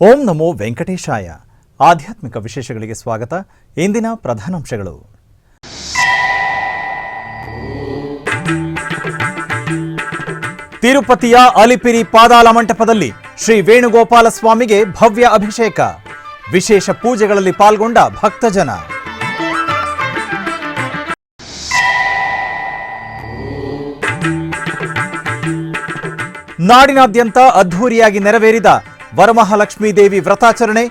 ಓಂ ನಮೋ ವೆಂಕಟೇಶಾಯ. ಆಧ್ಯಾತ್ಮಿಕ ವಿಶೇಷಗಳಿಗೆ ಸ್ವಾಗತ. ಇಂದಿನ ಪ್ರಧಾನಾಂಶಗಳು. ತಿರುಪತಿಯ ಅಲಿಪಿರಿ ಪಾದಾಲ ಮಂಟಪದಲ್ಲಿ ಶ್ರೀ ವೇಣುಗೋಪಾಲ ಸ್ವಾಮಿಗೆ ಭವ್ಯ ಅಭಿಷೇಕ. ವಿಶೇಷ ಪೂಜೆಗಳಲ್ಲಿ ಪಾಲ್ಗೊಂಡ ಭಕ್ತಜನ. ನಾಡಿನಾದ್ಯಂತ ಅದ್ಧೂರಿಯಾಗಿ ನೆರವೇರಿದ ವರಮಹಾಲಕ್ಷ್ಮೀ ದೇವಿ ವ್ರತಾಚರಣೆ.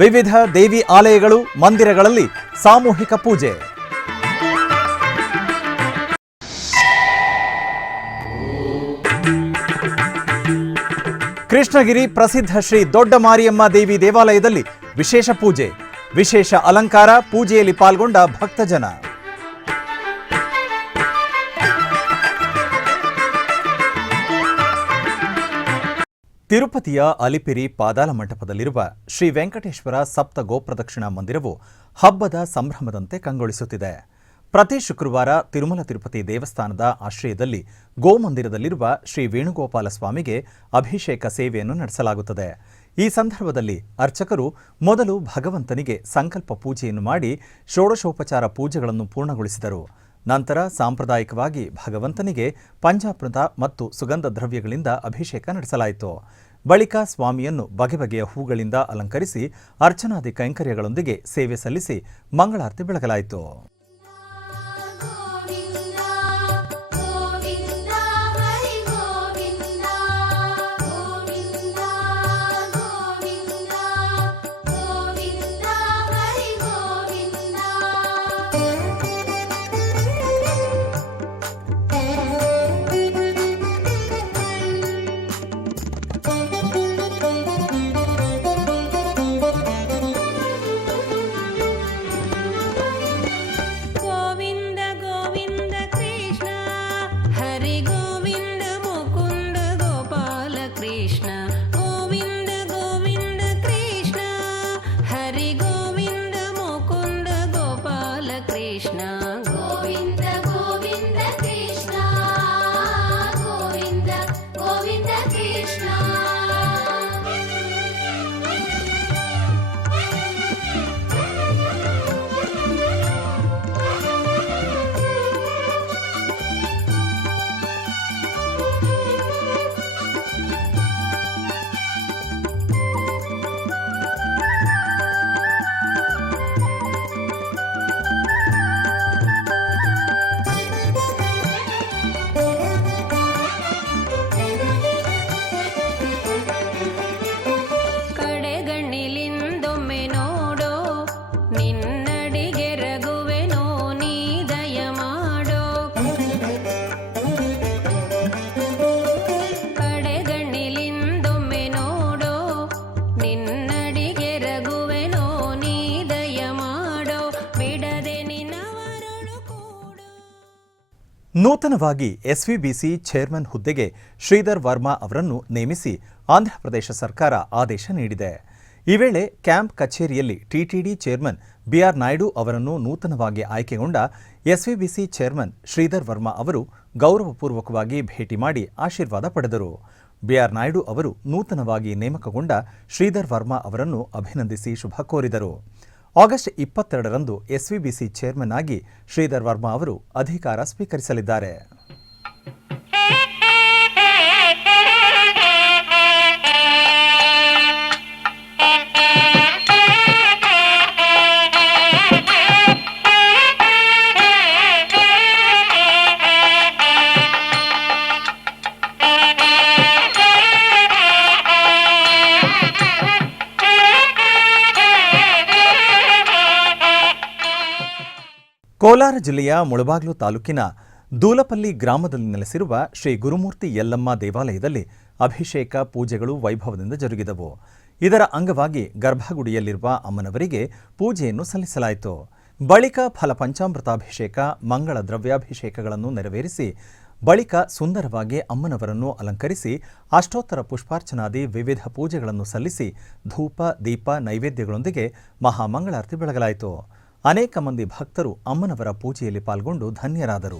ವಿವಿಧ ದೇವಿ ಆಲಯಗಳು, ಮಂದಿರಗಳಲ್ಲಿ ಸಾಮೂಹಿಕ ಪೂಜೆ. ಕೃಷ್ಣಗಿರಿ ಪ್ರಸಿದ್ಧ ಶ್ರೀ ದೊಡ್ಡ ಮಾರಿಯಮ್ಮ ದೇವಿ ದೇವಾಲಯದಲ್ಲಿ ವಿಶೇಷ ಪೂಜೆ. ವಿಶೇಷ ಅಲಂಕಾರ, ಪೂಜೆಯಲ್ಲಿ ಪಾಲ್ಗೊಂಡ ಭಕ್ತಜನ. ತಿರುಪತಿಯ ಅಲಿಪಿರಿ ಪಾದಾಲ ಮಂಟಪದಲ್ಲಿರುವ ಶ್ರೀ ವೆಂಕಟೇಶ್ವರ ಸಪ್ತ ಗೋಪ್ರದಕ್ಷಿಣಾ ಮಂದಿರವು ಹಬ್ಬದ ಸಂಭ್ರಮದಂತೆ ಕಂಗೊಳಿಸುತ್ತಿದೆ. ಪ್ರತಿ ಶುಕ್ರವಾರ ತಿರುಮಲ ತಿರುಪತಿ ದೇವಸ್ಥಾನದ ಆಶ್ರಯದಲ್ಲಿ ಗೋಮಂದಿರದಲ್ಲಿರುವ ಶ್ರೀ ವೇಣುಗೋಪಾಲ ಸ್ವಾಮಿಗೆ ಅಭಿಷೇಕ ಸೇವೆಯನ್ನು ನಡೆಸಲಾಗುತ್ತದೆ. ಈ ಸಂದರ್ಭದಲ್ಲಿ ಅರ್ಚಕರು ಮೊದಲು ಭಗವಂತನಿಗೆ ಸಂಕಲ್ಪ ಪೂಜೆಯನ್ನು ಮಾಡಿ ಷೋಡಶೋಪಚಾರ ಪೂಜೆಗಳನ್ನು ಪೂರ್ಣಗೊಳಿಸಿದರು. ನಂತರ ಸಾಂಪ್ರದಾಯಿಕವಾಗಿ ಭಗವಂತನಿಗೆ ಪಂಚಾಮೃತ ಮತ್ತು ಸುಗಂಧ ದ್ರವ್ಯಗಳಿಂದ ಅಭಿಷೇಕ ನಡೆಸಲಾಯಿತು. ಬಳಿಕ ಸ್ವಾಮಿಯನ್ನು ಬಗೆ ಬಗೆಯ ಹೂಗಳಿಂದ ಅಲಂಕರಿಸಿ ಅರ್ಚನಾದಿ ಕೈಂಕರ್ಯಗಳೊಂದಿಗೆ ಸೇವೆ ಸಲ್ಲಿಸಿ ಮಂಗಳಾರತಿ ಬೆಳಗಲಾಯಿತು. ನೂತನವಾಗಿ ಎಸ್ವಿಬಿಸಿ ಚೇರ್ಮನ್ ಹುದ್ದೆಗೆ ಶ್ರೀಧರ್ ವರ್ಮಾ ಅವರನ್ನು ನೇಮಿಸಿ ಆಂಧ್ರಪ್ರದೇಶ ಸರ್ಕಾರ ಆದೇಶ ನೀಡಿದೆ. ಈ ವೇಳೆ ಕ್ಯಾಂಪ್ ಕಚೇರಿಯಲ್ಲಿ ಟಿಟಿಡಿ ಚೇರ್ಮನ್ ಬಿಆರ್ ನಾಯ್ಡು ಅವರನ್ನು ನೂತನವಾಗಿ ಆಯ್ಕೆಗೊಂಡ ಎಸ್ವಿಬಿಸಿ ಚೇರ್ಮನ್ ಶ್ರೀಧರ್ ವರ್ಮಾ ಅವರು ಗೌರವಪೂರ್ವಕವಾಗಿ ಭೇಟಿ ಮಾಡಿ ಆಶೀರ್ವಾದ ಪಡೆದರು. ಬಿಆರ್ ನಾಯ್ಡು ಅವರು ನೂತನವಾಗಿ ನೇಮಕಗೊಂಡ ಶ್ರೀಧರ್ ವರ್ಮಾ ಅವರನ್ನು ಅಭಿನಂದಿಸಿ ಶುಭ ಕೋರಿದರು. ಆಗಸ್ಟ್ 22ರಂದು ಎಸ್ವಿಬಿಸಿ ಚೇರ್ಮನ್ ಆಗಿ ಶ್ರೀಧರ್ ವರ್ಮಾ ಅವರು ಅಧಿಕಾರ ಸ್ವೀಕರಿಸಲಿದ್ದಾರೆ. ಕೋಲಾರ ಜಿಲ್ಲೆಯ ಮುಳಬಾಗಿಲು ತಾಲೂಕಿನ ದೂಲಪಲ್ಲಿ ಗ್ರಾಮದಲ್ಲಿ ನೆಲೆಸಿರುವ ಶ್ರೀ ಗುರುಮೂರ್ತಿ ಯಲ್ಲಮ್ಮ ದೇವಾಲಯದಲ್ಲಿ ಅಭಿಷೇಕ ಪೂಜೆಗಳು ವೈಭವದಿಂದ ಜರುಗಿದವು. ಇದರ ಅಂಗವಾಗಿ ಗರ್ಭಗುಡಿಯಲ್ಲಿರುವ ಅಮ್ಮನವರಿಗೆ ಪೂಜೆಯನ್ನು ಸಲ್ಲಿಸಲಾಯಿತು. ಬಳಿಕ ಫಲಪಂಚಾಮೃತಾಭಿಷೇಕ, ಮಂಗಳ ದ್ರವ್ಯಾಭಿಷೇಕಗಳನ್ನು ನೆರವೇರಿಸಿ ಬಳಿಕ ಸುಂದರವಾಗಿ ಅಮ್ಮನವರನ್ನು ಅಲಂಕರಿಸಿ ಅಷ್ಟೋತ್ತರ ಪುಷ್ಪಾರ್ಚನಾದಿ ವಿವಿಧ ಪೂಜೆಗಳನ್ನು ಸಲ್ಲಿಸಿ ಧೂಪ, ದೀಪ, ನೈವೇದ್ಯಗಳೊಂದಿಗೆ ಮಹಾಮಂಗಳಾರತಿ ಬೆಳಗಲಾಯಿತು. ಅನೇಕ ಮಂದಿ ಭಕ್ತರು ಅಮ್ಮನವರ ಪೂಜೆಯಲ್ಲಿ ಪಾಲ್ಗೊಂಡು ಧನ್ಯರಾದರು.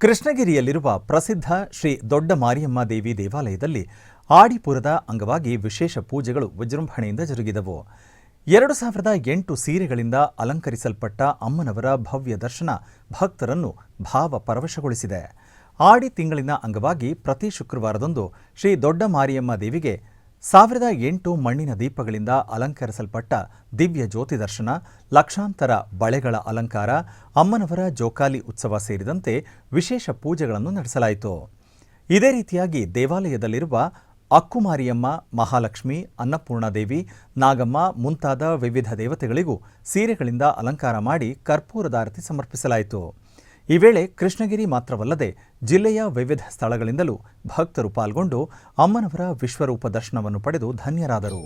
ಕೃಷ್ಣಗಿರಿಯಲ್ಲಿರುವ ಪ್ರಸಿದ್ಧ ಶ್ರೀ ದೊಡ್ಡ ಮಾರಿಯಮ್ಮ ದೇವಿ ದೇವಾಲಯದಲ್ಲಿ ಆಡಿಪುರದ ಅಂಗವಾಗಿ ವಿಶೇಷ ಪೂಜೆಗಳು ವಿಜೃಂಭಣೆಯಿಂದ ಜರುಗಿದವು. 2008 ಸೀರೆಗಳಿಂದ ಅಲಂಕರಿಸಲ್ಪಟ್ಟ ಅಮ್ಮನವರ ಭವ್ಯ ದರ್ಶನ ಭಕ್ತರನ್ನು ಭಾವಪರವಶಗೊಳಿಸಿದೆ. ಆಡಿ ತಿಂಗಳಿನ ಅಂಗವಾಗಿ ಪ್ರತಿ ಶುಕ್ರವಾರದಂದು ಶ್ರೀ ದೊಡ್ಡ ಮಾರಿಯಮ್ಮ ದೇವಿಗೆ 1008 ಮಣ್ಣಿನ ದೀಪಗಳಿಂದ ಅಲಂಕರಿಸಲ್ಪಟ್ಟ ದಿವ್ಯ ಜ್ಯೋತಿ ದರ್ಶನ, ಲಕ್ಷಾಂತರ ಬಳೆಗಳ ಅಲಂಕಾರ, ಅಮ್ಮನವರ ಜೋಕಾಲಿ ಉತ್ಸವ ಸೇರಿದಂತೆ ವಿಶೇಷ ಪೂಜೆಗಳನ್ನು ನಡೆಸಲಾಯಿತು. ಇದೇ ರೀತಿಯಾಗಿ ದೇವಾಲಯದಲ್ಲಿರುವ ಅಕ್ಕುಮಾರಿಯಮ್ಮ, ಮಹಾಲಕ್ಷ್ಮಿ, ಅನ್ನಪೂರ್ಣಾದೇವಿ, ನಾಗಮ್ಮ ಮುಂತಾದ ವಿವಿಧ ದೇವತೆಗಳಿಗೂ ಸೀರೆಗಳಿಂದ ಅಲಂಕಾರ ಮಾಡಿ ಕರ್ಪೂರದಾರತಿ ಸಮರ್ಪಿಸಲಾಯಿತು. ಈ ವೇಳೆ ಕೃಷ್ಣಗಿರಿ ಮಾತ್ರವಲ್ಲದೆ ಜಿಲ್ಲೆಯ ವಿವಿಧ ಸ್ಥಳಗಳಿಂದಲೂ ಭಕ್ತರು ಪಾಲ್ಗೊಂಡು ಅಮ್ಮನವರ ವಿಶ್ವರೂಪ ದರ್ಶನವನ್ನು ಪಡೆದು ಧನ್ಯರಾದರು.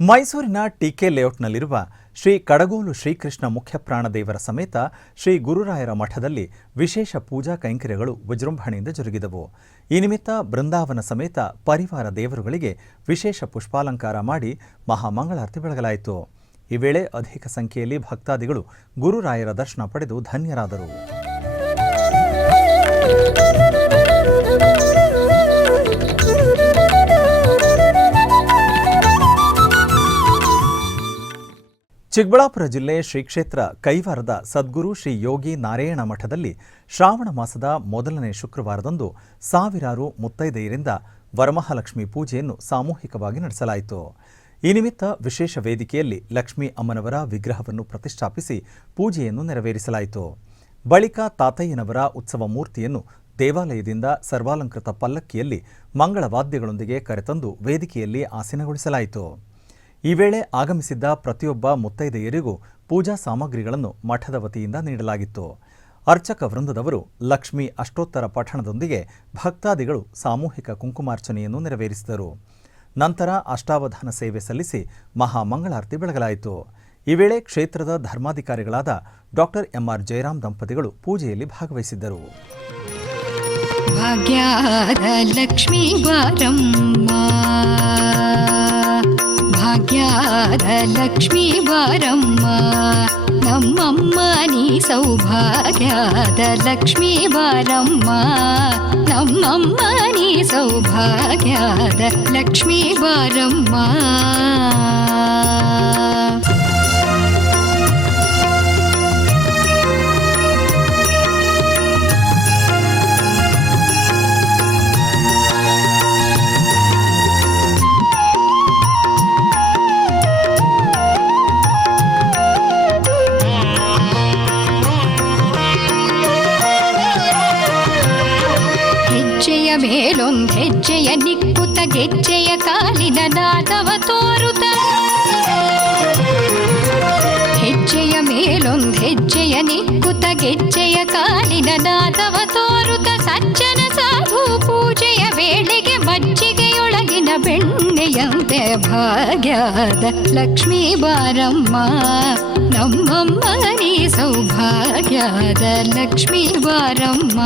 ಮೈಸೂರಿನ ಟಿಕೆ ಲೇಔಟ್ನಲ್ಲಿರುವ ಶ್ರೀ ಕಡಗೋಲು ಶ್ರೀಕೃಷ್ಣ ಮುಖ್ಯಪ್ರಾಣದೇವರ ಸಮೇತ ಶ್ರೀ ಗುರುರಾಯರ ಮಠದಲ್ಲಿ ವಿಶೇಷ ಪೂಜಾ ಕೈಂಕರ್ಯಗಳು ವಿಜೃಂಭಣೆಯಿಂದ ಜರುಗಿದವು. ಈ ನಿಮಿತ್ತ ಬೃಂದಾವನ ಸಮೇತ ಪರಿವಾರ ದೇವರುಗಳಿಗೆ ವಿಶೇಷ ಪುಷ್ಪಾಲಂಕಾರ ಮಾಡಿ ಮಹಾಮಂಗಳಾರತಿ ಬೆಳಗಲಾಯಿತು. ಈ ವೇಳೆ ಅಧಿಕ ಸಂಖ್ಯೆಯಲ್ಲಿ ಭಕ್ತಾದಿಗಳು ಗುರುರಾಯರ ದರ್ಶನ ಪಡೆದು ಧನ್ಯರಾದರು. ಚಿಕ್ಕಬಳ್ಳಾಪುರ ಜಿಲ್ಲೆ ಶ್ರೀ ಕ್ಷೇತ್ರ ಕೈವಾರದ ಸದ್ಗುರು ಶ್ರೀ ಯೋಗಿ ನಾರಾಯಣ ಮಠದಲ್ಲಿ ಶ್ರಾವಣ ಮಾಸದ ಮೊದಲನೇ ಶುಕ್ರವಾರದಂದು ಸಾವಿರಾರು ಮುತ್ತೈದೆಯರಿಂದ ವರಮಹಾಲಕ್ಷ್ಮಿ ಪೂಜೆಯನ್ನು ಸಾಮೂಹಿಕವಾಗಿ ನಡೆಸಲಾಯಿತು. ಈ ನಿಮಿತ್ತ ವಿಶೇಷ ವೇದಿಕೆಯಲ್ಲಿ ಲಕ್ಷ್ಮೀ ಅಮ್ಮನವರ ವಿಗ್ರಹವನ್ನು ಪ್ರತಿಷ್ಠಾಪಿಸಿ ಪೂಜೆಯನ್ನು ನೆರವೇರಿಸಲಾಯಿತು. ಬಳಿಕ ತಾತಯ್ಯನವರ ಉತ್ಸವ ಮೂರ್ತಿಯನ್ನು ದೇವಾಲಯದಿಂದ ಸರ್ವಾಲಂಕೃತ ಪಲ್ಲಕ್ಕಿಯಲ್ಲಿ ಮಂಗಳವಾದ್ಯಗಳೊಂದಿಗೆ ಕರೆತಂದು ವೇದಿಕೆಯಲ್ಲಿ ಆಸೀನಗೊಳಿಸಲಾಯಿತು. ಈ ವೇಳೆ ಆಗಮಿಸಿದ್ದ ಪ್ರತಿಯೊಬ್ಬ ಮುತ್ತೈದೆಯರಿಗೂ ಪೂಜಾ ಸಾಮಗ್ರಿಗಳನ್ನು ಮಠದ ವತಿಯಿಂದ ನೀಡಲಾಗಿತ್ತು. ಅರ್ಚಕ ವೃಂದದವರು ಲಕ್ಷ್ಮೀ ಅಷ್ಟೋತ್ತರ ಪಠಣದೊಂದಿಗೆ ಭಕ್ತಾದಿಗಳು ಸಾಮೂಹಿಕ ಕುಂಕುಮಾರ್ಚನೆಯನ್ನು ನೆರವೇರಿಸಿದರು. ನಂತರ ಅಷ್ಟಾವಧಾನ ಸೇವೆ ಸಲ್ಲಿಸಿ ಮಹಾಮಂಗಳಾರತಿ ಬೆಳಗಲಾಯಿತು. ಈ ವೇಳೆ ಕ್ಷೇತ್ರದ ಧರ್ಮಾಧಿಕಾರಿಗಳಾದ ಡಾಕ್ಟರ್ ಎಂಆರ್ ಜಯರಾಮ್ ದಂಪತಿಗಳು ಪೂಜೆಯಲ್ಲಿ ಭಾಗವಹಿಸಿದ್ದರು. ಭಾಗ್ಯದ ಲಕ್ಷ್ಮೀ ಬಾರಮ್ಮ, ಭಾಗ್ಯದ ಲಕ್ಷ್ಮೀ ಬಾರಮ್ಮ, ನಮ್ಮಮ್ಮ ನೀ ಸೌಭಾಗ್ಯದ ಲಕ್ಷ್ಮೀ ಬಾರಮ್ಮ, ನಮ್ಮಮ್ಮ ನೀ ಸೌಭಾಗ್ಯದ ಲಕ್ಷ್ಮೀ ಬಾರಮ್ಮ. ಮೇಲೊಂದ್ ಹೆಜ್ಜೆಯ ನಿಕ್ಕುತ ಗೆಜ್ಜೆಯ ಕಾಲಿನ ನಾದವ ತೋರುತ, ಹೆಜ್ಜೆಯ ಮೇಲೊಂದ್ ಹೆಜ್ಜೆಯ ನಿಕ್ಕುತ ಗೆಜ್ಜೆಯ ಕಾಲಿನ ನಾದವ ತೋರುತ, ಸಜ್ಜನ ಸಾಧು ಪೂಜೆಯ ವೇಳೆಗೆ ಮಜ್ಜಿಗೆಯೊಳಗಿನ ಬೆಣ್ಣೆಯಂತೆ ಭಾಗ್ಯದ ಲಕ್ಷ್ಮೀ ಬಾರಮ್ಮ, ನಮ್ಮಮ್ಮ ನೀ ಸೌಭಾಗ್ಯದ ಲಕ್ಷ್ಮೀ ಬಾರಮ್ಮ.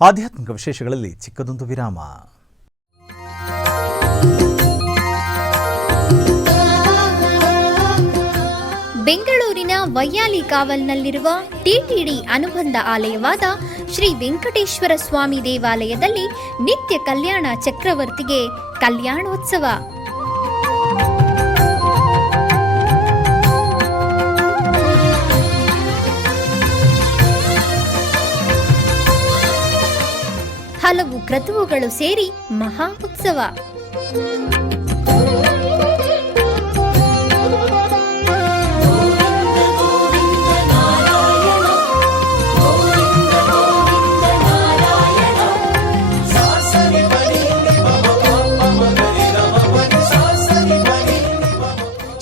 ಆಧ್ಯಾತ್ಮಿಕ ವಿಶೇಷಗಳಲ್ಲಿ ಚಿಕ್ಕದೊಂದು ವಿರಾಮ. ಬೆಂಗಳೂರಿನ ವೈಯಾಲಿ ಕಾವಲ್ನಲ್ಲಿರುವ ಟಿಟಿಡಿ ಅನುಬಂಧ ಆಲಯವಾದ ಶ್ರೀ ವೆಂಕಟೇಶ್ವರ ಸ್ವಾಮಿ ದೇವಾಲಯದಲ್ಲಿ ನಿತ್ಯ ಕಲ್ಯಾಣ ಚಕ್ರವರ್ತಿಗೆ ಕಲ್ಯಾಣೋತ್ಸವ. ಹಲವು ಕ್ರತುವುಗಳು ಸೇರಿ ಮಹಾ ಉತ್ಸವ.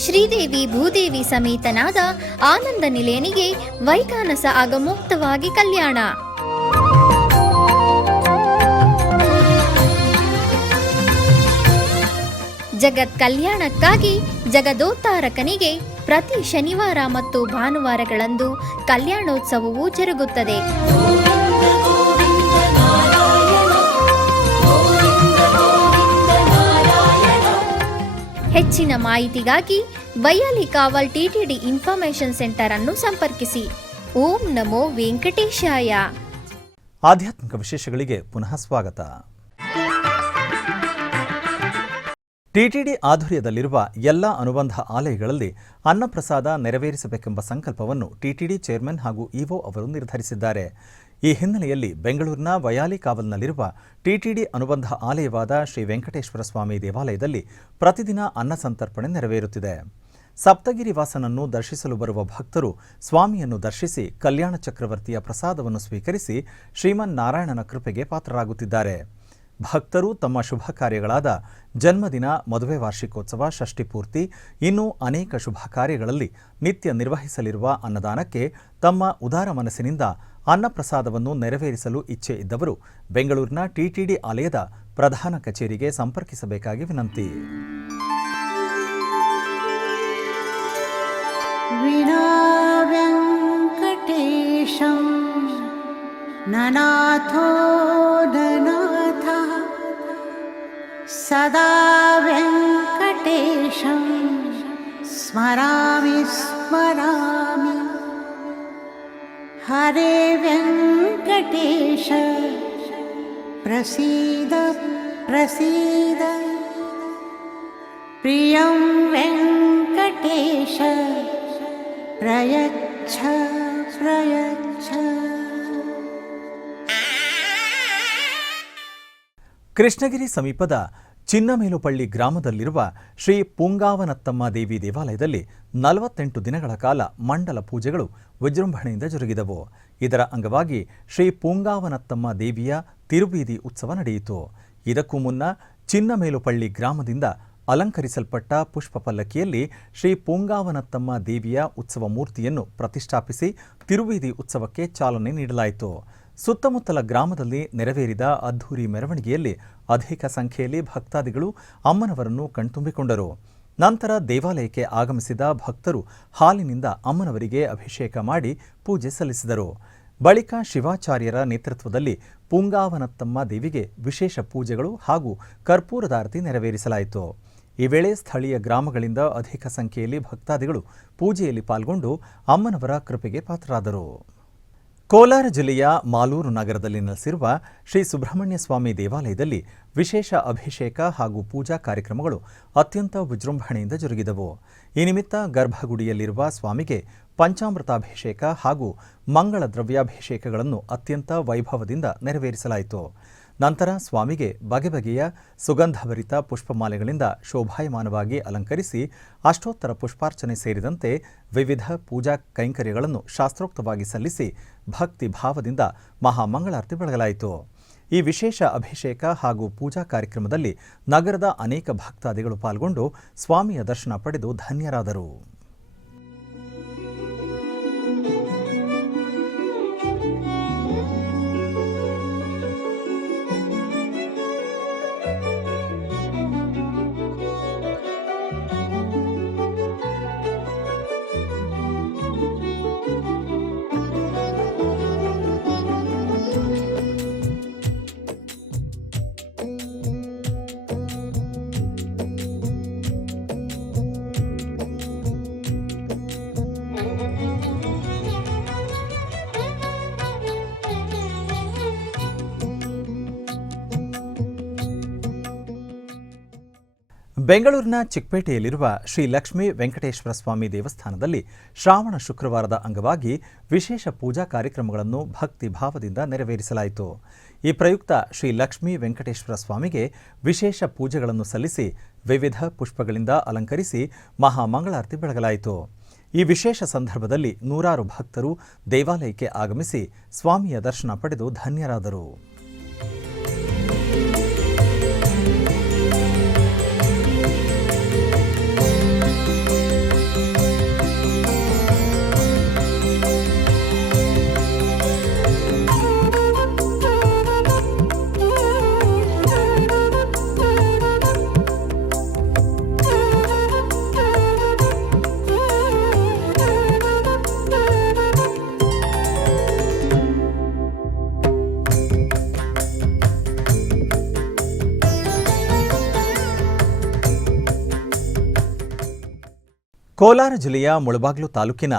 ಶ್ರೀದೇವಿ ಭೂದೇವಿ ಸಮೇತನಾದ ಆನಂದ ನಿಲಯನಿಗೆ ವೈಖಾನಸ ಆಗಮೋಕ್ತವಾಗಿ ಕಲ್ಯಾಣ. ಜಗತ್ ಕಲ್ಯಾಣಕ್ಕಾಗಿ ಜಗದೋತ್ತಾರಕನಿಗೆ ಪ್ರತಿ ಶನಿವಾರ ಮತ್ತು ಭಾನುವಾರಗಳಂದು ಕಲ್ಯಾಣೋತ್ಸವವು ಜರುಗುತ್ತದೆ. ಹೆಚ್ಚಿನ ಮಾಹಿತಿಗಾಗಿ ವೈಯಾಲಿ ಕಾವಲ್ ಟಿಟಿಡಿ ಇನ್ಫಾರ್ಮೇಶನ್ ಸೆಂಟರ್ ಅನ್ನು ಸಂಪರ್ಕಿಸಿ. ಓಂ ನಮೋ ವೆಂಕಟೇಶಾಯ. ಆಧ್ಯಾತ್ಮಿಕ ವಿಶೇಷಗಳಿಗೆ ಪುನಃ ಸ್ವಾಗತ. ಟಿಟಿಡಿ ಆಧ್ವರ್ಯದಲ್ಲಿರುವ ಎಲ್ಲ ಅನುಬಂಧ ಆಲಯಗಳಲ್ಲಿ ಅನ್ನಪ್ರಸಾದ ನೆರವೇರಿಸಬೇಕೆಂಬ ಸಂಕಲ್ಪವನ್ನು ಟಿಟಿಡಿ ಚೇರ್ಮನ್ ಹಾಗೂ ಇಒ ಅವರು ನಿರ್ಧರಿಸಿದ್ದಾರೆ. ಈ ಹಿನ್ನೆಲೆಯಲ್ಲಿ ಬೆಂಗಳೂರಿನ ವೈಯಾಲಿ ಕಾವಲ್ನಲ್ಲಿರುವ ಟಿಟಿಡಿ ಅನುಬಂಧ ಆಲಯವಾದ ಶ್ರೀ ವೆಂಕಟೇಶ್ವರ ಸ್ವಾಮಿ ದೇವಾಲಯದಲ್ಲಿ ಪ್ರತಿದಿನ ಅನ್ನ ಸಂತರ್ಪಣೆ ನೆರವೇರುತ್ತಿದೆ. ಸಪ್ತಗಿರಿ ವಾಸನನ್ನು ದರ್ಶಿಸಲು ಬರುವ ಭಕ್ತರು ಸ್ವಾಮಿಯನ್ನು ದರ್ಶಿಸಿ ಕಲ್ಯಾಣ ಚಕ್ರವರ್ತಿಯ ಪ್ರಸಾದವನ್ನು ಸ್ವೀಕರಿಸಿ ಶ್ರೀಮನ್ನಾರಾಯಣನ ಕೃಪೆಗೆ ಪಾತ್ರರಾಗುತ್ತಿದ್ದಾರೆ. ಭಕ್ತರು ತಮ್ಮ ಶುಭ ಕಾರ್ಯಗಳಾದ ಜನ್ಮದಿನ, ಮದುವೆ ವಾರ್ಷಿಕೋತ್ಸವ, ಷಷ್ಠಿ ಪೂರ್ತಿ, ಇನ್ನೂ ಅನೇಕ ಶುಭ ಕಾರ್ಯಗಳಲ್ಲಿ ನಿತ್ಯ ನಿರ್ವಹಿಸಲಿರುವ ಅನ್ನದಾನಕ್ಕೆ ತಮ್ಮ ಉದಾರ ಮನಸ್ಸಿನಿಂದ ಅನ್ನಪ್ರಸಾದವನ್ನು ನೆರವೇರಿಸಲು ಇಚ್ಛೆ ಇದ್ದವರು ಬೆಂಗಳೂರಿನ ಟಿಟಿಡಿ ಆಲಯದ ಪ್ರಧಾನ ಕಚೇರಿಗೆ ಸಂಪರ್ಕಿಸಬೇಕಾಗಿ ವಿನಂತಿ. ವಿನಾ ವೆಂಕಟೇಶಂ ನನಾಥೋ ನನಾಥ ಸದಾ ವೆಂಕಟೇಶಂ ಸ್ಮರಾಮಿ ಸ್ಮರಾಮಿ. ಹರೇ ವೆಂಕಟೇಶ ಪ್ರಸೀದ ಪ್ರಸೀದ. ಪ್ರಿಯಂ ವೆಂಕಟೇಶ ಪ್ರಯಚ್ಛ ಪ್ರಯಚ್ಛ. ಕೃಷ್ಣಗಿರಿ ಸಮೀಪದ ಚಿನ್ನಮೇಲುಪಳ್ಳಿ ಗ್ರಾಮದಲ್ಲಿರುವ ಶ್ರೀ ಪೂಂಗಾವನತ್ತಮ್ಮ ದೇವಿ ದೇವಾಲಯದಲ್ಲಿ 48 ದಿನಗಳ ಕಾಲ ಮಂಡಲ ಪೂಜೆಗಳು ವಿಜೃಂಭಣೆಯಿಂದ ಜರುಗಿದವು. ಇದರ ಅಂಗವಾಗಿ ಶ್ರೀ ಪೂಂಗಾವನತ್ತಮ್ಮ ದೇವಿಯ ತಿರುಬೀದಿ ಉತ್ಸವ ನಡೆಯಿತು. ಇದಕ್ಕೂ ಮುನ್ನ ಚಿನ್ನಮೇಲುಪಳ್ಳಿ ಗ್ರಾಮದಿಂದ ಅಲಂಕರಿಸಲ್ಪಟ್ಟ ಪುಷ್ಪ ಪಲ್ಲಕ್ಕಿಯಲ್ಲಿ ಶ್ರೀ ಪೂಂಗಾವನತ್ತಮ್ಮ ದೇವಿಯ ಉತ್ಸವ ಮೂರ್ತಿಯನ್ನು ಪ್ರತಿಷ್ಠಾಪಿಸಿ ತಿರುಬೀದಿ ಉತ್ಸವಕ್ಕೆ ಚಾಲನೆ ನೀಡಲಾಯಿತು. ಸುತ್ತಮುತ್ತಲ ಗ್ರಾಮದಲ್ಲಿ ನೆರವೇರಿದ ಅದ್ಧೂರಿ ಮೆರವಣಿಗೆಯಲ್ಲಿ ಅಧಿಕ ಸಂಖ್ಯೆಯಲ್ಲಿ ಭಕ್ತಾದಿಗಳು ಅಮ್ಮನವರನ್ನು ಕಣ್ತುಂಬಿಕೊಂಡರು. ನಂತರ ದೇವಾಲಯಕ್ಕೆ ಆಗಮಿಸಿದ ಭಕ್ತರು ಹಾಲಿನಿಂದ ಅಮ್ಮನವರಿಗೆ ಅಭಿಷೇಕ ಮಾಡಿ ಪೂಜೆ ಸಲ್ಲಿಸಿದರು. ಬಳಿಕ ಶಿವಾಚಾರ್ಯರ ನೇತೃತ್ವದಲ್ಲಿ ಪೂಂಗಾವನತ್ತಮ್ಮ ದೇವಿಗೆ ವಿಶೇಷ ಪೂಜೆಗಳು ಹಾಗೂ ಕರ್ಪೂರದಾರತಿ ನೆರವೇರಿಸಲಾಯಿತು. ಈ ವೇಳೆ ಸ್ಥಳೀಯ ಗ್ರಾಮಗಳಿಂದ ಅಧಿಕ ಸಂಖ್ಯೆಯಲ್ಲಿ ಭಕ್ತಾದಿಗಳು ಪೂಜೆಯಲ್ಲಿ ಪಾಲ್ಗೊಂಡು ಅಮ್ಮನವರ ಕೃಪೆಗೆ ಪಾತ್ರರಾದರು. ಕೋಲಾರ ಜಿಲ್ಲೆಯ ಮಾಲೂರು ನಗರದಲ್ಲಿ ನೆಲೆಸಿರುವ ಶ್ರೀ ಸುಬ್ರಹ್ಮಣ್ಯ ಸ್ವಾಮಿ ದೇವಾಲಯದಲ್ಲಿ ವಿಶೇಷ ಅಭಿಷೇಕ ಹಾಗೂ ಪೂಜಾ ಕಾರ್ಯಕ್ರಮಗಳು ಅತ್ಯಂತ ವಿಜೃಂಭಣೆಯಿಂದ ಜರುಗಿದವು. ಈ ನಿಮಿತ್ತ ಗರ್ಭಗುಡಿಯಲ್ಲಿರುವ ಸ್ವಾಮಿಗೆ ಪಂಚಾಮೃತಾಭಿಷೇಕ ಹಾಗೂ ಮಂಗಳ ದ್ರವ್ಯಾಭಿಷೇಕಗಳನ್ನು ಅತ್ಯಂತ ವೈಭವದಿಂದ ನೆರವೇರಿಸಲಾಯಿತು. ನಂತರ ಸ್ವಾಮಿಗೆ ಬಗೆ ಬಗೆಯ ಸುಗಂಧಭರಿತ ಪುಷ್ಪಮಾಲೆಗಳಿಂದ ಶೋಭಾಯಮಾನವಾಗಿ ಅಲಂಕರಿಸಿ ಅಷ್ಟೋತ್ತರ ಪುಷ್ಪಾರ್ಚನೆ ಸೇರಿದಂತೆ ವಿವಿಧ ಪೂಜಾ ಕೈಂಕರ್ಯಗಳನ್ನು ಶಾಸ್ತ್ರೋಕ್ತವಾಗಿ ಸಲ್ಲಿಸಿ ಭಕ್ತಿ ಭಾವದಿಂದ ಮಹಾಮಂಗಳಾರತಿ ಬೆಳಗಲಾಯಿತು. ಈ ವಿಶೇಷ ಅಭಿಷೇಕ ಹಾಗೂ ಪೂಜಾ ಕಾರ್ಯಕ್ರಮದಲ್ಲಿ ನಗರದ ಅನೇಕ ಭಕ್ತಾದಿಗಳು ಪಾಲ್ಗೊಂಡು ಸ್ವಾಮಿಯ ದರ್ಶನ ಪಡೆದು ಧನ್ಯರಾದರು. ಬೆಂಗಳೂರಿನ ಚಿಕ್ಕಪೇಟೆಯಲ್ಲಿರುವ ಶ್ರೀ ಲಕ್ಷ್ಮೀ ವೆಂಕಟೇಶ್ವರ ಸ್ವಾಮಿ ದೇವಸ್ಥಾನದಲ್ಲಿ ಶ್ರಾವಣ ಶುಕ್ರವಾರದ ಅಂಗವಾಗಿ ವಿಶೇಷ ಪೂಜಾ ಕಾರ್ಯಕ್ರಮಗಳನ್ನು ಭಕ್ತಿ ಭಾವದಿಂದ ನೆರವೇರಿಸಲಾಯಿತು. ಈ ಪ್ರಯುಕ್ತ ಶ್ರೀ ಲಕ್ಷ್ಮೀ ವೆಂಕಟೇಶ್ವರ ಸ್ವಾಮಿಗೆ ವಿಶೇಷ ಪೂಜೆಗಳನ್ನು ಸಲ್ಲಿಸಿ ವಿವಿಧ ಪುಷ್ಪಗಳಿಂದ ಅಲಂಕರಿಸಿ ಮಹಾಮಂಗಳಾರತಿ ಬೆಳಗಲಾಯಿತು. ಈ ವಿಶೇಷ ಸಂದರ್ಭದಲ್ಲಿ ನೂರಾರು ಭಕ್ತರು ದೇವಾಲಯಕ್ಕೆ ಆಗಮಿಸಿ ಸ್ವಾಮಿಯ ದರ್ಶನ ಪಡೆದು ಧನ್ಯರಾದರು. ಕೋಲಾರ ಜಿಲ್ಲೆಯ ಮುಳಬಾಗಿಲು ತಾಲೂಕಿನ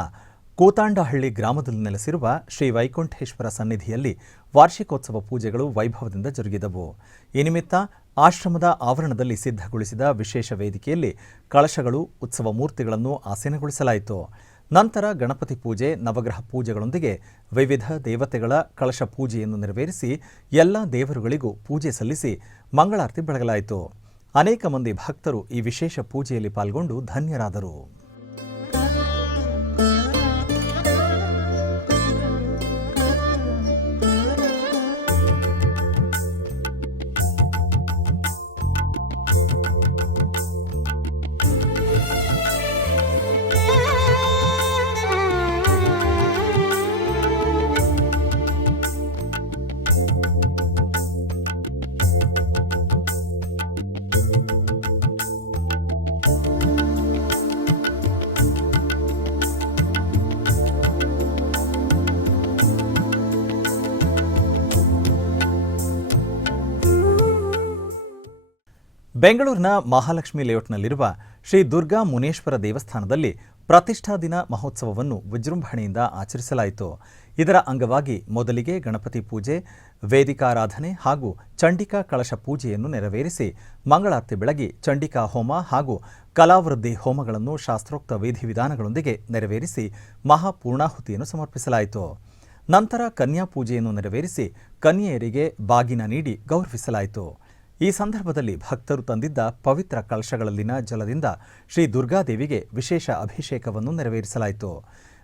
ಕೂತಾಂಡಹಳ್ಳಿ ಗ್ರಾಮದಲ್ಲಿ ನೆಲೆಸಿರುವ ಶ್ರೀ ವೈಕುಂಠೇಶ್ವರ ಸನ್ನಿಧಿಯಲ್ಲಿ ವಾರ್ಷಿಕೋತ್ಸವ ಪೂಜೆಗಳು ವೈಭವದಿಂದ ಜರುಗಿದವು. ಈ ನಿಮಿತ್ತ ಆಶ್ರಮದ ಆವರಣದಲ್ಲಿ ಸಿದ್ಧಗೊಳಿಸಿದ ವಿಶೇಷ ವೇದಿಕೆಯಲ್ಲಿ ಕಳಶಗಳು, ಉತ್ಸವ ಮೂರ್ತಿಗಳನ್ನು ಆಸೀನಗೊಳಿಸಲಾಯಿತು. ನಂತರ ಗಣಪತಿ ಪೂಜೆ, ನವಗ್ರಹ ಪೂಜೆಗಳೊಂದಿಗೆ ವಿವಿಧ ದೇವತೆಗಳ ಕಳಶ ಪೂಜೆಯನ್ನು ನೆರವೇರಿಸಿ ಎಲ್ಲ ದೇವರುಗಳಿಗೂ ಪೂಜೆ ಸಲ್ಲಿಸಿ ಮಂಗಳಾರತಿ ಬೆಳಗಲಾಯಿತು. ಅನೇಕ ಮಂದಿ ಭಕ್ತರು ಈ ವಿಶೇಷ ಪೂಜೆಯಲ್ಲಿ ಪಾಲ್ಗೊಂಡು ಧನ್ಯರಾದರು. ಬೆಂಗಳೂರಿನ ಮಹಾಲಕ್ಷ್ಮಿ ಲೇಔಟ್ನಲ್ಲಿರುವ ಶ್ರೀ ದುರ್ಗಾ ಮುನೇಶ್ವರ ದೇವಸ್ಥಾನದಲ್ಲಿ ಪ್ರತಿಷ್ಠಾ ದಿನ ಮಹೋತ್ಸವವನ್ನು ವಿಜೃಂಭಣೆಯಿಂದ ಆಚರಿಸಲಾಯಿತು. ಇದರ ಅಂಗವಾಗಿ ಮೊದಲಿಗೆ ಗಣಪತಿ ಪೂಜೆ, ವೇದಿಕಾರಾಧನೆ ಹಾಗೂ ಚಂಡಿಕಾ ಕಳಶ ಪೂಜೆಯನ್ನು ನೆರವೇರಿಸಿ ಮಂಗಳಾರತಿ ಬೆಳಗಿ ಚಂಡಿಕಾ ಹೋಮ ಹಾಗೂ ಕಲಾವೃದ್ಧಿ ಹೋಮಗಳನ್ನು ಶಾಸ್ತ್ರೋಕ್ತ ವಿಧಿವಿಧಾನಗಳೊಂದಿಗೆ ನೆರವೇರಿಸಿ ಮಹಾಪೂರ್ಣಾಹುತಿಯನ್ನು ಸಮರ್ಪಿಸಲಾಯಿತು. ನಂತರ ಕನ್ಯಾ ಪೂಜೆಯನ್ನು ನೆರವೇರಿಸಿ ಕನ್ಯೆಯರಿಗೆ ಬಾಗಿನ ನೀಡಿ ಗೌರವಿಸಲಾಯಿತು. ಈ ಸಂದರ್ಭದಲ್ಲಿ ಭಕ್ತರು ತಂದಿದ್ದ ಪವಿತ್ರ ಕಳಶಗಳಲ್ಲಿನ ಜಲದಿಂದ ಶ್ರೀ ದುರ್ಗಾದೇವಿಗೆ ವಿಶೇಷ ಅಭಿಷೇಕವನ್ನು ನೆರವೇರಿಸಲಾಯಿತು.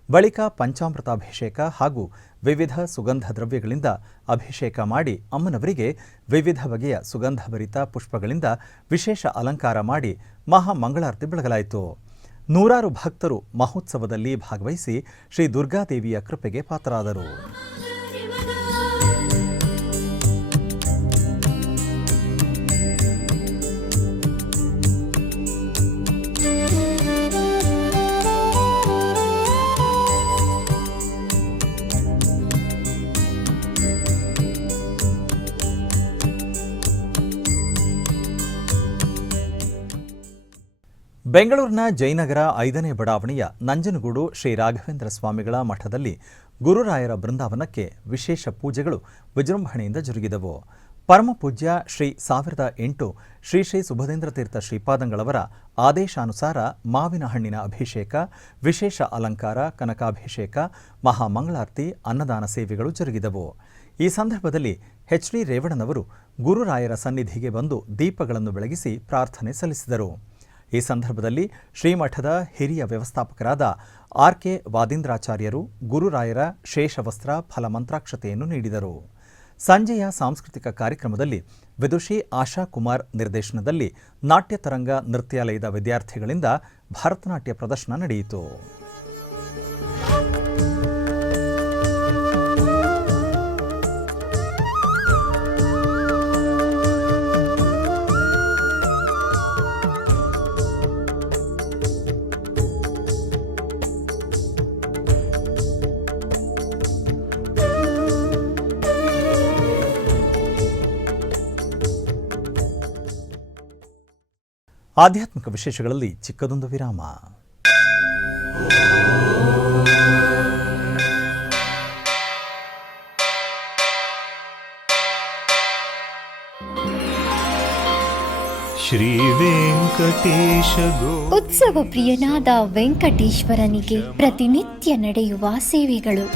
ಬಳಿಕ ಪಂಚಾಮೃತಾಭಿಷೇಕ ಹಾಗೂ ವಿವಿಧ ಸುಗಂಧ ದ್ರವ್ಯಗಳಿಂದ ಅಭಿಷೇಕ ಮಾಡಿ ಅಮ್ಮನವರಿಗೆ ವಿವಿಧ ಬಗೆಯ ಸುಗಂಧಭರಿತ ಪುಷ್ಪಗಳಿಂದ ವಿಶೇಷ ಅಲಂಕಾರ ಮಾಡಿ ಮಹಾಮಂಗಳಾರತಿ ಬೆಳಗಲಾಯಿತು. ನೂರಾರು ಭಕ್ತರು ಮಹೋತ್ಸವದಲ್ಲಿ ಭಾಗವಹಿಸಿ ಶ್ರೀ ದುರ್ಗಾದೇವಿಯ ಕೃಪೆಗೆ ಪಾತ್ರರಾದರು. ಬೆಂಗಳೂರಿನ ಜಯನಗರ 5ನೇ ಬಡಾವಣೆಯ ನಂಜನಗೂಡು ಶ್ರೀ ರಾಘವೇಂದ್ರ ಸ್ವಾಮಿಗಳ ಮಠದಲ್ಲಿ ಗುರುರಾಯರ ಬೃಂದಾವನಕ್ಕೆ ವಿಶೇಷ ಪೂಜೆಗಳು ವಿಜೃಂಭಣೆಯಿಂದ ಜರುಗಿದವು. ಪರಮಪೂಜ್ಯ ಶ್ರೀ 1008 ಶ್ರೀ ಶ್ರೀ ಸುಬುಧೇಂದ್ರ ತೀರ್ಥ ಶ್ರೀಪಾದಂಗಳವರ ಆದೇಶಾನುಸಾರ ಮಾವಿನ ಹಣ್ಣಿನ ಅಭಿಷೇಕ, ವಿಶೇಷ ಅಲಂಕಾರ, ಕನಕಾಭಿಷೇಕ, ಮಹಾಮಂಗಳಾರತಿ, ಅನ್ನದಾನ ಸೇವೆಗಳು ಜರುಗಿದವು. ಈ ಸಂದರ್ಭದಲ್ಲಿ ಎಚ್.ಡಿ. ರೇವಣ್ಣನವರು ಗುರುರಾಯರ ಸನ್ನಿಧಿಗೆ ಬಂದು ದೀಪಗಳನ್ನು ಬೆಳಗಿಸಿ ಪ್ರಾರ್ಥನೆ ಸಲ್ಲಿಸಿದರು. ಈ ಸಂದರ್ಭದಲ್ಲಿ ಶ್ರೀಮಠದ ಹಿರಿಯ ವ್ಯವಸ್ಥಾಪಕರಾದ ಆರ್.ಕೆ. ವಾದೀಂದ್ರಾಚಾರ್ಯರು ಗುರುರಾಯರ ಶೇಷವಸ್ತ್ರ ಫಲಮಂತ್ರಾಕ್ಷತೆಯನ್ನು ನೀಡಿದರು. ಸಂಜೆಯ ಸಾಂಸ್ಕೃತಿಕ ಕಾರ್ಯಕ್ರಮದಲ್ಲಿ ವಿದುಷಿ ಆಶಾ ಕುಮಾರ್ ನಿರ್ದೇಶನದಲ್ಲಿ ನಾಟ್ಯ ತರಂಗ ನೃತ್ಯಾಲಯದ ವಿದ್ಯಾರ್ಥಿಗಳಿಂದ ಭರತನಾಟ್ಯ ಪ್ರದರ್ಶನ ನಡೆಯಿತು. ಆಧ್ಯಾತ್ಮಿಕ ವಿಶೇಷಗಳಲ್ಲಿ ಚಿಕ್ಕದೊಂದು ವಿರಾಮ. ಶ್ರೀ ವೆಂಕಟೇಶ ಉತ್ಸವ ಪ್ರಿಯನಾದ ವೆಂಕಟೇಶ್ವರನಿಗೆ ಪ್ರತಿನಿತ್ಯ ನಡೆಯುವ ಸೇವೆಗಳು.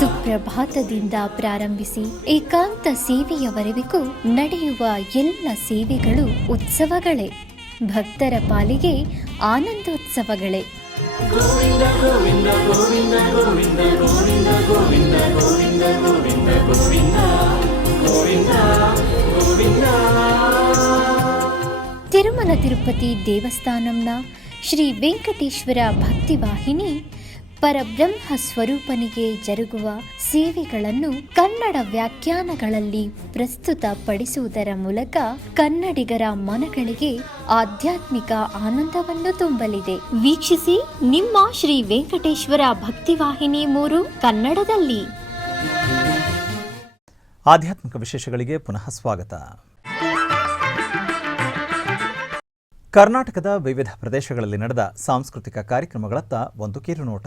ಸುಪ್ರಭಾತದಿಂದ ಪ್ರಾರಂಭಿಸಿ ಏಕಾಂತ ಸೇವೆಯವರೆಗೂ ನಡೆಯುವ ಎಲ್ಲ ಸೇವೆಗಳು ಉತ್ಸವಗಳೇ. ಭಕ್ತರ ಪಾಲಿಗೆ ಆನಂದೋತ್ಸವಗಳೇ. ತಿರುಮಲ ತಿರುಪತಿ ದೇವಸ್ಥಾನಂನ ಶ್ರೀ ವೆಂಕಟೇಶ್ವರ ಭಕ್ತಿವಾಹಿನಿ ಪರಬ್ರಹ್ಮ ಸ್ವರೂಪನಿಗೆ ಜರುಗುವ ಸೇವೆಗಳನ್ನು ಕನ್ನಡ ವ್ಯಾಖ್ಯಾನಗಳಲ್ಲಿ ಪ್ರಸ್ತುತಪಡಿಸುವುದರ ಮೂಲಕ ಕನ್ನಡಿಗರ ಮನಗಳಿಗೆ ಆಧ್ಯಾತ್ಮಿಕ ಆನಂದವನ್ನು ತುಂಬಲಿದೆ. ವೀಕ್ಷಿಸಿ ನಿಮ್ಮ ಶ್ರೀ ವೆಂಕಟೇಶ್ವರ ಭಕ್ತಿವಾಹಿನಿ 3 ಕನ್ನಡದಲ್ಲಿ. ಆಧ್ಯಾತ್ಮಿಕ ವಿಶೇಷಗಳಿಗೆ ಪುನಃ ಸ್ವಾಗತ. ಕರ್ನಾಟಕದ ವಿವಿಧ ಪ್ರದೇಶಗಳಲ್ಲಿ ನಡೆದ ಸಾಂಸ್ಕೃತಿಕ ಕಾರ್ಯಕ್ರಮಗಳತ್ತ ಒಂದು ಕಿರುನೋಟ.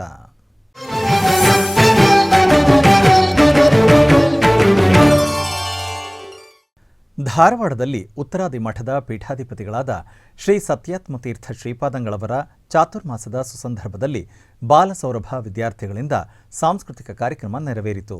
ಧಾರವಾಡದಲ್ಲಿ ಉತ್ತರಾದಿ ಮಠದ ಪೀಠಾಧಿಪತಿಗಳಾದ ಶ್ರೀ ಸತ್ಯಾತ್ಮತೀರ್ಥ ಶ್ರೀಪಾದಂಗಳವರ ಚಾತುರ್ಮಾಸದ ಸುಸಂದರ್ಭದಲ್ಲಿ ಬಾಲಸೌರಭ ವಿದ್ಯಾರ್ಥಿಗಳಿಂದ ಸಾಂಸ್ಕೃತಿಕ ಕಾರ್ಯಕ್ರಮ ನೆರವೇರಿತು.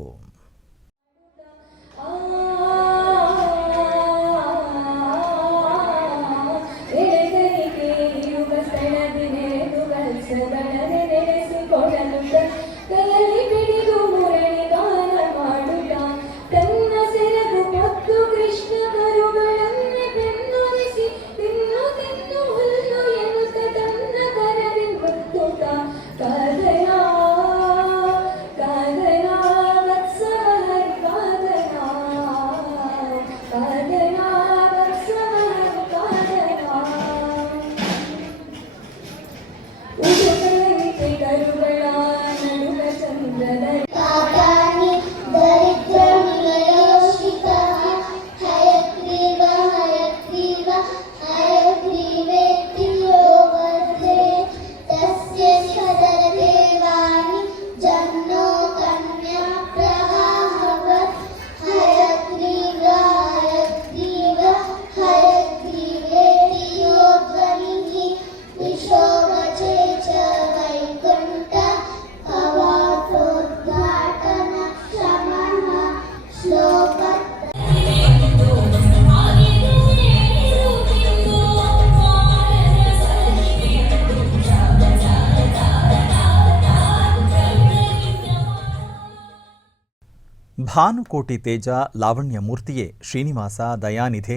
ಭಾನುಕೋಟಿ ತೇಜ ಲಾವಣ್ಯ ಮೂರ್ತಿಯೇ ಶ್ರೀನಿವಾಸ ದಯಾನಿಧೆ.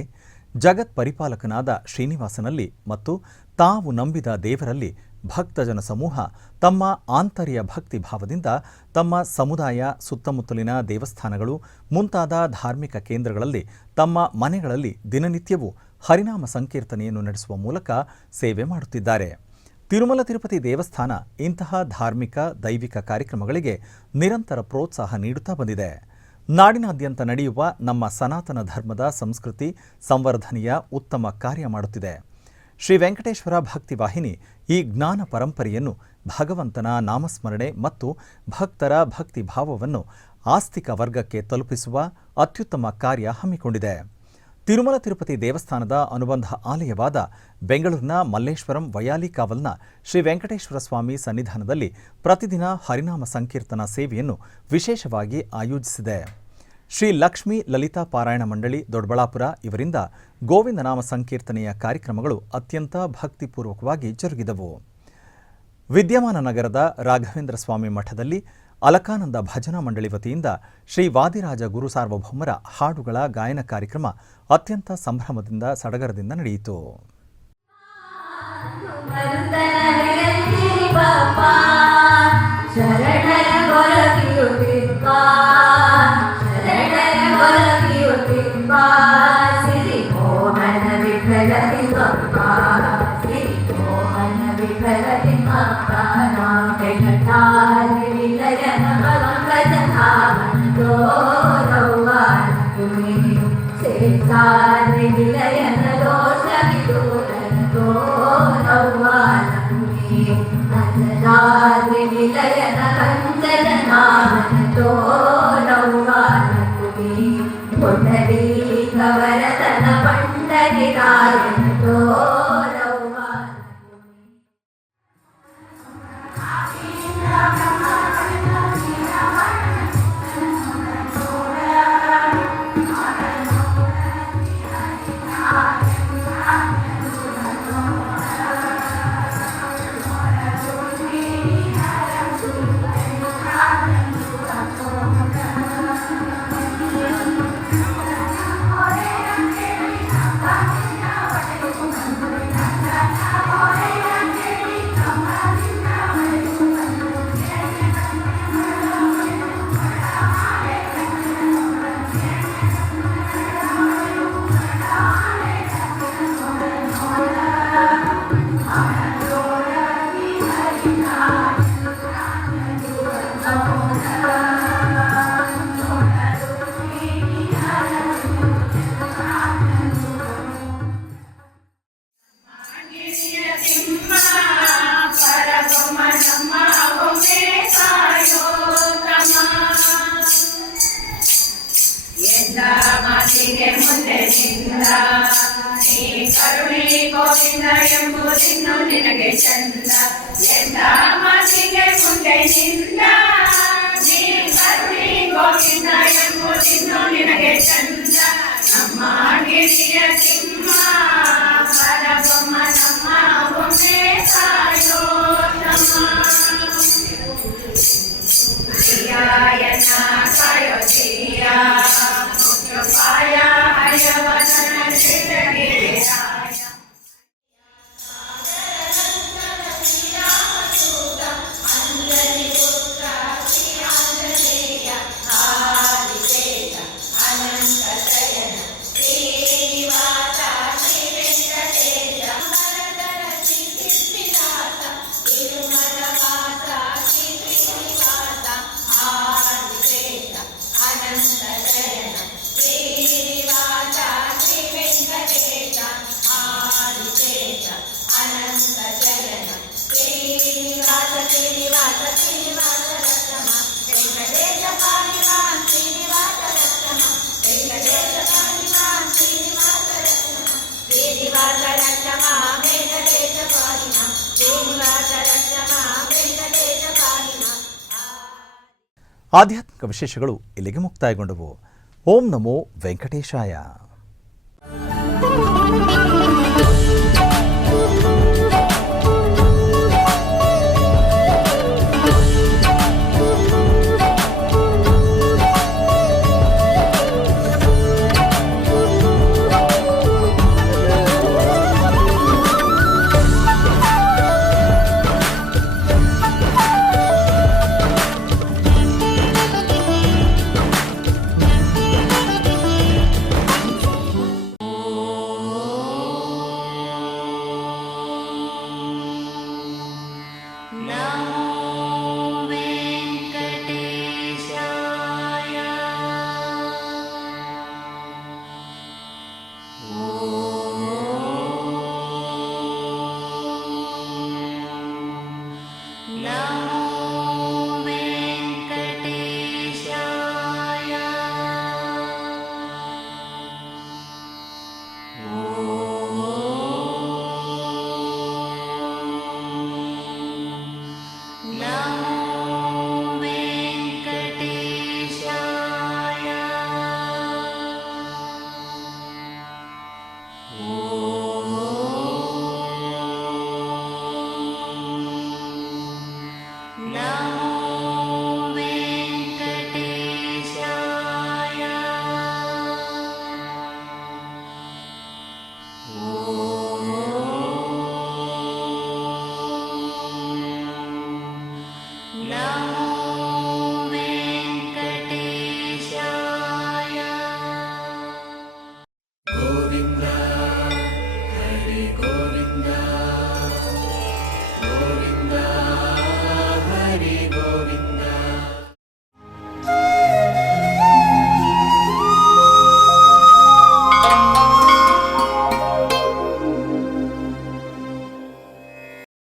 ಜಗತ್ ಪರಿಪಾಲಕನಾದ ಶ್ರೀನಿವಾಸನಲ್ಲಿ ಮತ್ತು ತಾವು ನಂಬಿದ ದೇವರಲ್ಲಿ ಭಕ್ತಜನ ಸಮೂಹ ತಮ್ಮ ಆಂತರ್ಯ ಭಕ್ತಿ ಭಾವದಿಂದ ತಮ್ಮ ಸಮುದಾಯ, ಸುತ್ತಮುತ್ತಲಿನ ದೇವಸ್ಥಾನಗಳು ಮುಂತಾದ ಧಾರ್ಮಿಕ ಕೇಂದ್ರಗಳಲ್ಲಿ ತಮ್ಮ ಮನೆಗಳಲ್ಲಿ ದಿನನಿತ್ಯವೂ ಹರಿನಾಮ ಸಂಕೀರ್ತನೆಯನ್ನು ನಡೆಸುವ ಮೂಲಕ ಸೇವೆ ಮಾಡುತ್ತಿದ್ದಾರೆ. ತಿರುಮಲ ತಿರುಪತಿ ದೇವಸ್ಥಾನ ಇಂತಹ ಧಾರ್ಮಿಕ ದೈವಿಕ ಕಾರ್ಯಕ್ರಮಗಳಿಗೆ ನಿರಂತರ ಪ್ರೋತ್ಸಾಹ ನೀಡುತ್ತಾ ಬಂದಿದೆ. ನಾಡಿನಾದ್ಯಂತ ನಡೆಯುವ ನಮ್ಮ ಸನಾತನ ಧರ್ಮದ ಸಂಸ್ಕೃತಿ ಸಂವರ್ಧನೆಯ ಉತ್ತಮ ಕಾರ್ಯ ಮಾಡುತ್ತಿದೆ. ಶ್ರೀ ವೆಂಕಟೇಶ್ವರ ಭಕ್ತಿ ವಾಹಿನಿ ಈ ಜ್ಞಾನ ಪರಂಪರೆಯನ್ನು ಭಗವಂತನ ನಾಮಸ್ಮರಣೆ ಮತ್ತು ಭಕ್ತರ ಭಕ್ತಿ ಭಾವವನ್ನು ಆಸ್ತಿಕ ವರ್ಗಕ್ಕೆ ತಲುಪಿಸುವ ಅತ್ಯುತ್ತಮ ಕಾರ್ಯ ಹಮ್ಮಿಕೊಂಡಿದೆ. ತಿರುಮಲ ತಿರುಪತಿ ದೇವಸ್ಥಾನದ ಅನುಬಂಧ ಆಲಯವಾದ ಬೆಂಗಳೂರಿನ ಮಲ್ಲೇಶ್ವರಂ ವಯಾಲಿಕಾವಲ್ನ ಶ್ರೀ ವೆಂಕಟೇಶ್ವರ ಸ್ವಾಮಿ ಸನ್ನಿಧಾನದಲ್ಲಿ ಪ್ರತಿದಿನ ಹರಿನಾಮ ಸಂಕೀರ್ತನಾ ಸೇವೆಯನ್ನು ವಿಶೇಷವಾಗಿ ಆಯೋಜಿಸಿದೆ. ಶ್ರೀ ಲಕ್ಷ್ಮೀ ಲಲಿತಾ ಪಾರಾಯಣ ಮಂಡಳಿ ದೊಡ್ಡಬಳ್ಳಾಪುರ ಇವರಿಂದ ಗೋವಿಂದ ನಾಮ ಸಂಕೀರ್ತನೆಯ ಕಾರ್ಯಕ್ರಮಗಳು ಅತ್ಯಂತ ಭಕ್ತಿಪೂರ್ವಕವಾಗಿ ಜರುಗಿದವು. ವಿದ್ಯಮಾನ ನಗರದ ರಾಘವೇಂದ್ರ ಸ್ವಾಮಿ ಮಠದಲ್ಲಿ ಅಲಕಾನಂದ ಭಜನಾ ಮಂಡಳಿ ವತಿಯಿಂದ ಶ್ರೀ ವಾದಿರಾಜ ಗುರು ಸಾರ್ವಭೌಮರ ಹಾಡುಗಳ ಗಾಯನ ಕಾರ್ಯಕ್ರಮ ಅತ್ಯಂತ ಸಂಭ್ರಮದಿಂದ ಸಡಗರದಿಂದ ನಡೆಯಿತು. ಗೋವಿಂದ ಎಂಬುದಿನ್ನು ನಿನಗೆ ಚಂದ ಎಂದ ಮಾತಿಗೆ ಮುಂದೆ ನಿಂದ ನೀ ಕರುಣಿ ಗೋವಿಂದ ಎಂಬುದಿನ್ನು ನಿನಗೆ ಚಂದ ನಮ್ಮ ಗಿರಿಯ ಸಿಂಹ ಪರಬೊಮ್ಮ ನಮ್ಮ ಒಮ್ಮೆ ಕಾಯೋ ನಮ್ಮ ಧಿಯಾಯನ ಕಾಯೋ ಧಿಯ ಮುಖ್ಯೋಪಾಯ ಹಯವದನ ಶ್ರೀಗಿರಿರಾಯ ಆಧ್ಯಾತ್ಮಿಕ ವಿಶೇಷಗಳು ಇಲ್ಲಿಗೆ ಮುಕ್ತಾಯಗೊಂಡವು. ಓಂ ನಮೋ ವೆಂಕಟೇಶಾಯ. Oh